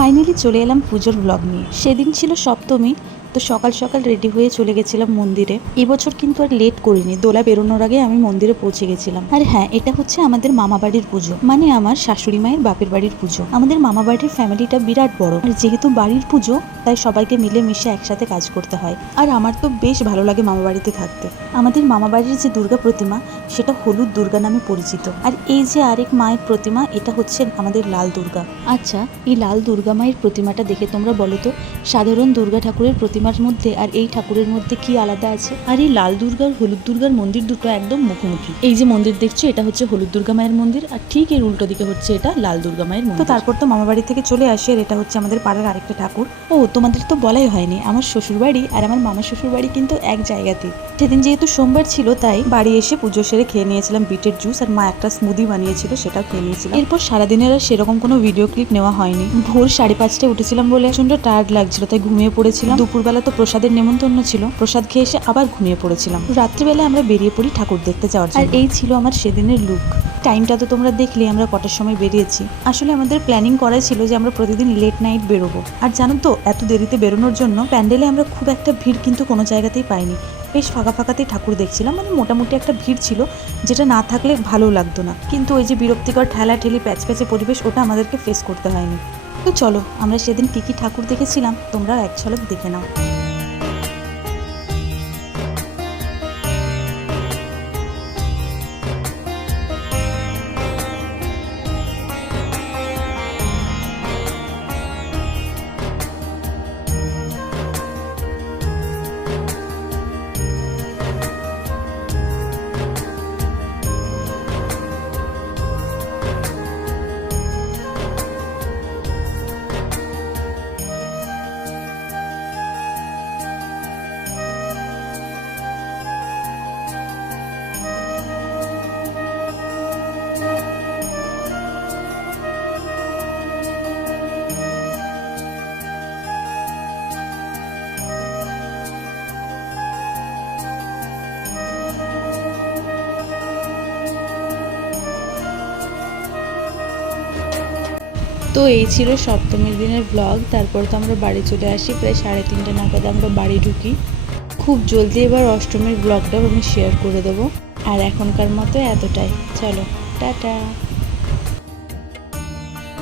Finally চলে এলাম পুজোর ব্লগ নিয়ে। সেদিন ছিল সপ্তমী, তো সকাল সকাল রেডি হয়ে চলে গেছিলাম মন্দিরে। এবছর কিন্তু আর লেট করিনি, দোলা বেরোনোর আগে আমি মন্দিরে পৌঁছে গেছিলাম। আর হ্যাঁ, এটা হচ্ছে আমাদের মামা বাড়ির পুজো, মানে আমার শাশুড়ি মায়ের বাপের বাড়ির পুজো। আমাদের মামা বাড়ির ফ্যামিলিটা বিরাট বড়, আর যেহেতু বাড়ির পুজো তাই সবাইকে মিলে মিশে একসাথে কাজ করতে হয়। আর আমার তো বেশ ভালো লাগে মামা বাড়িতে থাকতে। আমাদের মামা বাড়ির যে দুর্গা প্রতিমা, সেটা হলুদ দুর্গা নামে পরিচিত। আর এই যে আরেক মায়ের প্রতিমা, এটা হচ্ছে আমাদের লাল দুর্গা। আচ্ছা, এই লাল দুর্গা মায়ের প্রতিমাটা দেখে তোমরা বলো তো, সাধারণ দুর্গা ঠাকুরের প্রতিমার মধ্যে আর এই ঠাকুরের মধ্যে কি আলাদা আছে? আর এই লাল দুর্গা আর হলুদ দুর্গার মন্দির দুটো একদম মুখোমুখি। এই যে মন্দির দেখছো, এটা হচ্ছে হলুদ দুর্গা মায়ের মন্দির, আর ঠিক এর উল্টো দিকে হচ্ছে এটা লাল দুর্গা মায়ের মন্দির। তো তারপর তো মামা বাড়ি থেকে চলে আসি, আর এটা হচ্ছে আমাদের পাড়ার আরেকটা ঠাকুর। ও, তোমাদের তো বলাই হয়নি, আমার শ্বশুর বাড়ি আর আমার মামা শ্বশুর বাড়ি কিন্তু এক জায়গাতে। সেদিন যেহেতু সোমবার ছিল, তাই বাড়ি এসে পুজো সেরে খেয়ে নিয়েছিলাম বিটের জুস, আর মা একটা স্মুদি বানিয়েছিল, সেটাও খেয়ে নিয়েছিলাম। এরপর সারাদিনের আর সেরকম কোনো ভিডিও ক্লিপ নেওয়া হয়নি। ভোর 5:30টায় উঠেছিলাম বলে প্রচন্ড টায়ার্ড লাগছিল, তাই ঘুমিয়ে পড়েছিলাম। দুপুরবেলা তো প্রসাদের নেমন্তন্ন ছিল, প্রসাদ খেয়ে এসে আবার ঘুমিয়ে পড়েছিলাম। রাত্রিবেলা আমরা বেরিয়ে পড়ি ঠাকুর দেখতে যাওয়ার জন্য। আর এই ছিল আমার সেদিনের লুক। টাইমটা তো তোমরা দেখলে আমরা কটার সময় বেরিয়েছি। আসলে আমাদের প্ল্যানিং করা ছিল যে আমরা প্রতিদিন লেট নাইট বেরোবো। আর জানো তো, এত দেরিতে বেরোনোর জন্য প্যান্ডেলে আমরা খুব একটা ভিড় কিন্তু কোনো জায়গাতেই পাইনি। বেশ ফাঁকা ফাঁকাতেই ঠাকুর দেখছিলাম, মানে মোটামুটি একটা ভিড় ছিল, যেটা না থাকলে ভালো লাগতো না। কিন্তু ওই যে বিরক্তিকর ঠেলাঠেলি প্যাচপ্যাচে পরিবেশ, ওটা আমাদেরকে ফেস করতে হয়নি। তো চলো, আমরা সেদিন কী কী ঠাকুর দেখেছিলাম তোমরাও এক ঝলক দেখে নাও। তো এই ছিল সপ্তমীর দিনের ব্লগ। তারপর তো আমরা বাড়ি চলে আসি, প্রায় 3:30 নাগাদ আমরা বাড়ি ঢুকি। খুব জলদি এবার অষ্টমীর ব্লগটাও আমি শেয়ার করে দেবো। আর এখনকার মতো এতটাই। চলো, টাটা।